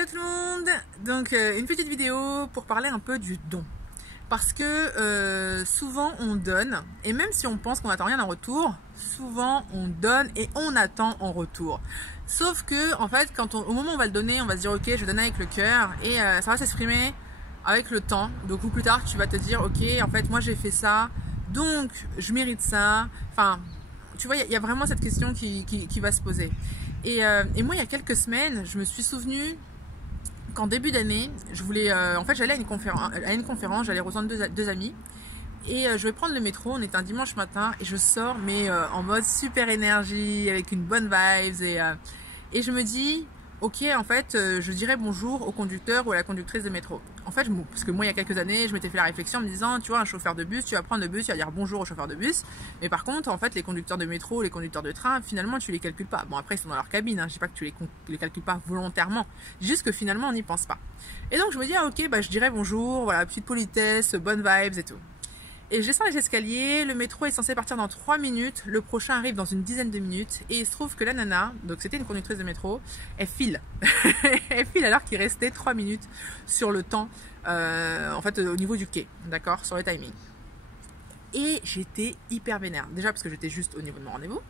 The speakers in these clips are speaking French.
Hello tout le monde. Donc une petite vidéo pour parler un peu du don. Parce que souvent on donne, et même si on pense qu'on n'attend rien en retour, souvent on donne et on attend en retour. Sauf que en fait, au moment où on va le donner, on va se dire ok, je vais donner avec le cœur, et ça va s'exprimer avec le temps. Donc plus tard tu vas te dire ok, en fait moi j'ai fait ça, donc je mérite ça. Enfin, tu vois, il y a vraiment cette question qui va se poser. Et moi il y a quelques semaines, je me suis souvenue qu'en début d'année, je voulais, en fait, j'allais à une conférence, j'allais rejoindre deux amis, et je vais prendre le métro. On était un dimanche matin, et je sors, mais en mode super énergie, avec une bonne vibes, et je me dis, ok, en fait, je dirais bonjour au conducteur ou à la conductrice de métro. En fait, parce que moi, il y a quelques années, je m'étais fait la réflexion en me disant, tu vois, un chauffeur de bus, tu vas prendre le bus, tu vas dire bonjour au chauffeur de bus. Mais par contre, en fait, les conducteurs de métro, les conducteurs de train, finalement, tu les calcules pas. Bon, après, ils sont dans leur cabine, hein. Je dis pas que tu les calcules pas volontairement. Juste que finalement, on n'y pense pas. Et donc, je me dis, ah, ok, bah, je dirais bonjour, voilà, petite politesse, bonnes vibes et tout. Et je descends les escaliers, le métro est censé partir dans 3 minutes, le prochain arrive dans une dizaine de minutes, et il se trouve que la nana, donc c'était une conductrice de métro, elle file. Elle file alors qu'il restait 3 minutes sur le temps, en fait au niveau du quai, d'accord, sur le timing. Et j'étais hyper vénère, déjà parce que j'étais juste au niveau de mon rendez-vous,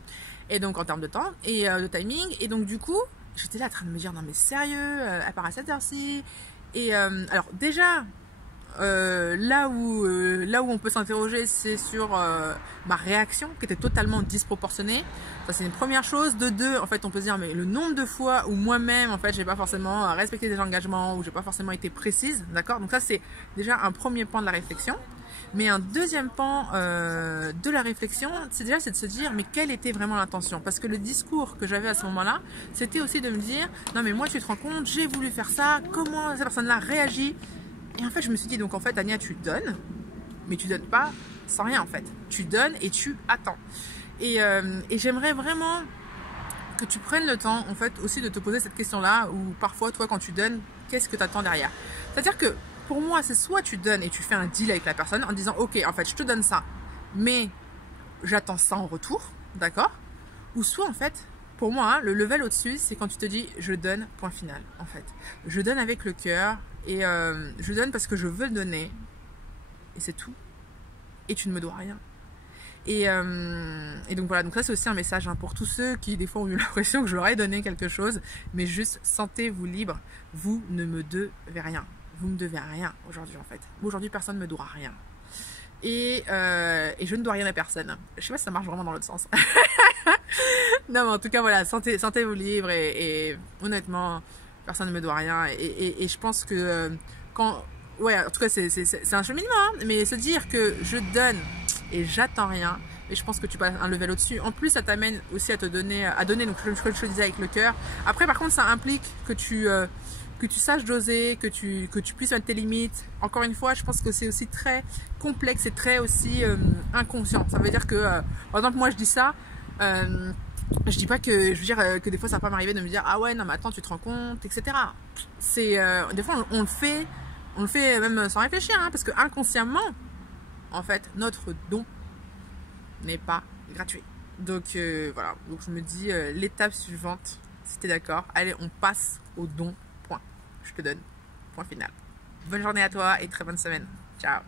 et donc en termes de temps, et de timing, et donc du coup, j'étais là en train de me dire, non mais sérieux, elle part à cette heure-ci, et alors déjà, là où on peut s'interroger, c'est sur ma réaction qui était totalement disproportionnée. Ça, c'est une première chose. De deux, en fait, on peut se dire, mais le nombre de fois où moi-même, en fait, j'ai pas forcément respecté des engagements, ou j'ai pas forcément été précise, d'accord. Donc ça, c'est déjà un premier pan de la réflexion. Mais un deuxième pan de la réflexion, c'est de se dire, mais quelle était vraiment l'intention? Parce que le discours que j'avais à ce moment-là, c'était aussi de me dire, non mais moi, tu te rends compte, j'ai voulu faire ça, comment cette personne-là réagit? Et en fait, je me suis dit, donc en fait, Ania, tu donnes, mais tu donnes pas sans rien en fait. Tu donnes et tu attends. Et j'aimerais vraiment que tu prennes le temps, en fait, aussi de te poser cette question-là, ou parfois, toi, quand tu donnes, qu'est-ce que tu attends derrière? C'est-à-dire que, pour moi, c'est soit tu donnes et tu fais un deal avec la personne en disant, ok, en fait, je te donne ça, mais j'attends ça en retour, d'accord? Ou soit, en fait, pour moi, hein, le level au-dessus, c'est quand tu te dis, je donne, point final, en fait. Je donne avec le cœur, et je donne parce que je veux le donner, et c'est tout. Et tu ne me dois rien. Et donc voilà, donc ça c'est aussi un message hein, pour tous ceux qui des fois ont eu l'impression que je leur ai donné quelque chose, mais juste sentez-vous libre, vous ne me devez rien. Vous ne me devez rien aujourd'hui en fait. Aujourd'hui personne ne me doit rien. Et je ne dois rien à personne. Je sais pas si ça marche vraiment dans l'autre sens. Non mais en tout cas voilà, sentez-vous libre et honnêtement, personne ne me doit rien. Et je pense que ouais, en tout cas c'est un cheminement, hein, mais se dire que je donne et j'attends rien, et je pense que tu passes un level au-dessus. En plus ça t'amène aussi à donner, donc je te disais avec le cœur. Après par contre ça implique que tu saches doser, que tu puisses mettre tes limites. Encore une fois, je pense que c'est aussi très complexe et très aussi inconscient. Ça veut dire que, par exemple, moi je dis ça, je dis pas que, je veux dire que des fois ça va pas m'arriver de me dire ah ouais non mais attends tu te rends compte, etc. C'est des fois on le fait même sans réfléchir, hein, parce que inconsciemment, en fait, notre don n'est pas gratuit. Donc voilà, donc je me dis l'étape suivante, si t'es d'accord, allez on passe au don. Je te donne. Point final. Bonne journée à toi et très bonne semaine. Ciao.